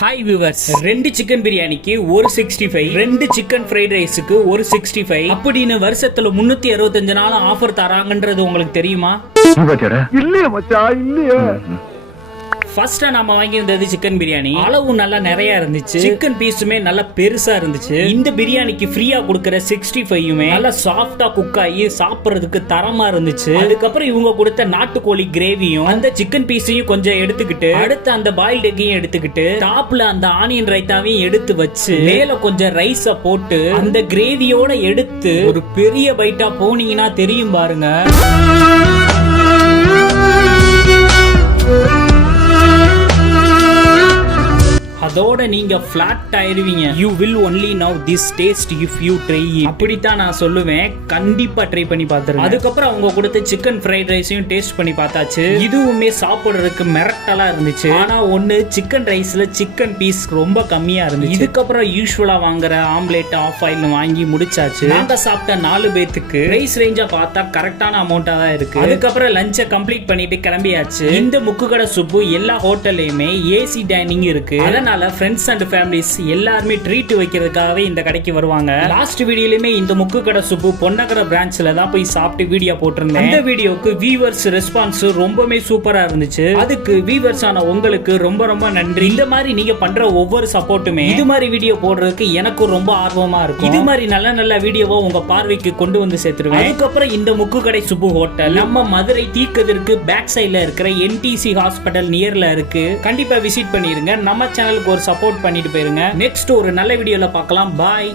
Hi viewers, 2 chicken பிரியாணிக்கு ஒரு 65, 2 chicken fried ரைஸுக்கு ஒரு 65 அப்படின்னு வருஷத்துல 365 நாள் ஆஃபர் தராங்கன்றது உங்களுக்கு தெரியுமா? இல்லையா மச்சான், இல்லையா. ஃபர்ஸ்ட் நாம வாங்கியிருந்தது சிக்கன் பிரியாணி. அளவு நல்லா நிறைய இருந்துச்சு, சிக்கன் பீஸுமே நல்லா பெருசா இருந்துச்சு. இந்த பிரியாணிக்கு ஃப்ரீயா கொடுக்கற 65யுமே நல்லா சாஃப்டா குக் ஆகி சாப்பிடுறதுக்கு தரமா இருந்துச்சு. அதுக்கப்புறம் இவங்க கொடுத்த நாட்டுக்கோழி கிரேவியும் அந்த சிக்கன் பீஸையும் கொஞ்சம் எடுத்துக்கிட்டு அடுத்து அந்த பாயில்ட் எக்கையும் எடுத்துக்கிட்டு டாப்ல அந்த ஆனியன் ரைத்தாவையும் எடுத்து வச்சு மேல கொஞ்சம் ரைஸ போட்டு அந்த கிரேவியோட எடுத்து ஒரு பெரிய பைட்டா போனீங்கன்னா தெரியும் பாருங்க. அதோட நீங்க flat ஆயிருவீங்க. You will only know this taste if you try it. அப்படித்தான் நான் சொல்லுவேன். கண்டிப்பா ட்ரை பண்ணி பாத்துருங்க. அதுக்கப்புறம் அவங்க கொடுத்த சிக்கன் ஃப்ரைட் ரைஸையும் டேஸ்ட் பண்ணி பார்த்தாச்சு. இதுவுமே சாப்பிடுறதுக்கு மிரட்டலா இருந்துச்சு. ஆனா ஒண்ணு, சிக்கன் ரைஸ்ல சிக்கன் பீஸ் ரொம்ப கம்மியா இருந்துச்சு. இதுக்கப்புறம் யூஸ்வலா வாங்குற ஆம்லேட் ஆஃப் ஆயில் வாங்கி முடிச்சாச்சு. நாங்க சாப்பிட்ட 4 பேத்துக்கு ரைஸ் ரேஞ்சா பார்த்தா கரெக்டான அமௌண்டா தான் இருக்கு. அதுக்கப்புறம் லஞ்சை கம்ப்ளீட் பண்ணிட்டு கிளம்பியாச்சு. இந்த முக்குக்கடை சுப்பு எல்லா ஹோட்டல்லையுமே ஏசி டைனிங் இருக்கு. அதனால ஃப்ரெண்ட்ஸ் அண்ட் ஃபேமிலிஸ் எல்லாருமே ட்ரீட் வைக்கிறதுக்காகவே இந்த கடைக்கு வருவாங்க. லாஸ்ட் வீடியோலயுமே இந்த முக்குக்கடை சுப்பு பொன்னகர பிரான்ச்ல தான் போய் சாப்பிட்டு வீடியோ போட்டிருந்தேன். அந்த வீடியோக்கு வியூவர்ஸ் ரெஸ்பான்ஸ் ரொம்பவே சூப்பரா இருந்துச்சு. அதுக்கு வியூவர்ஸ் ஆன உங்களுக்கு ரொம்ப ரொம்ப நன்றி. இந்த மாதிரி நீங்க பண்ற ஒவ்வொரு சப்போர்ட்டுமே இது மாதிரி வீடியோ போடுறதுக்கு எனக்கு ரொம்ப ஆர்வமா இருக்கும். இது மாதிரி நல்ல நல்ல வீடியோவை உங்க பார்வைக்கு கொண்டு வந்து சேர்த்துருவேன். அதுக்கப்புறம் இந்த முக்குக்கடை சுப்பு ஹோட்டல் நம்ம மதுரை தீக்கதிற்கு பேக் சைட்ல இருக்கிற NTC ஹாஸ்பிட்டல் நியர்ல இருக்கு. கண்டிப்பா விசிட் பண்ணிருங்க. நம்ம சேனலுக்கு ஒரு சப்போர்ட் பண்ணிட்டு போயிருங்க. நெக்ஸ்ட் ஒரு நல்ல வீடியோல பார்க்கலாம். பாய்.